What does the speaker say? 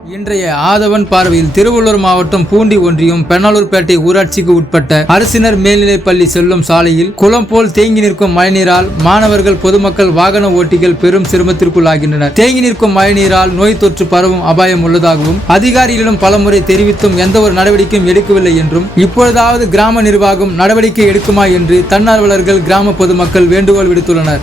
இன்றைய ஆதவன் பார்வையில் திருவள்ளூர் மாவட்டம் பூண்டி ஒன்றியம் பெண்ணாலூர்பேட்டை ஊராட்சிக்கு உட்பட்ட அரசினர் மேல்நிலைப்பள்ளி செல்லும் சாலையில் குளம் போல் தேங்கி நிற்கும் மழைநீரால் மாணவர்கள், பொதுமக்கள், வாகன ஓட்டிகள் பெரும் சிரமத்திற்குள்ளாகின்றனர். தேங்கி நிற்கும் மழைநீரால் நோய் தொற்று பரவும் அபாயம் உள்ளதாகவும் அதிகாரிகளிடம் பலமுறை தெரிவித்தும் எந்த ஒரு நடவடிக்கையும் எடுக்கவில்லை என்றும் இப்பொழுதாவது கிராம நிர்வாகம் நடவடிக்கை எடுக்குமா என்று தன்னார்வலர்கள், கிராம பொதுமக்கள் வேண்டுகோள் விடுத்துள்ளனர்.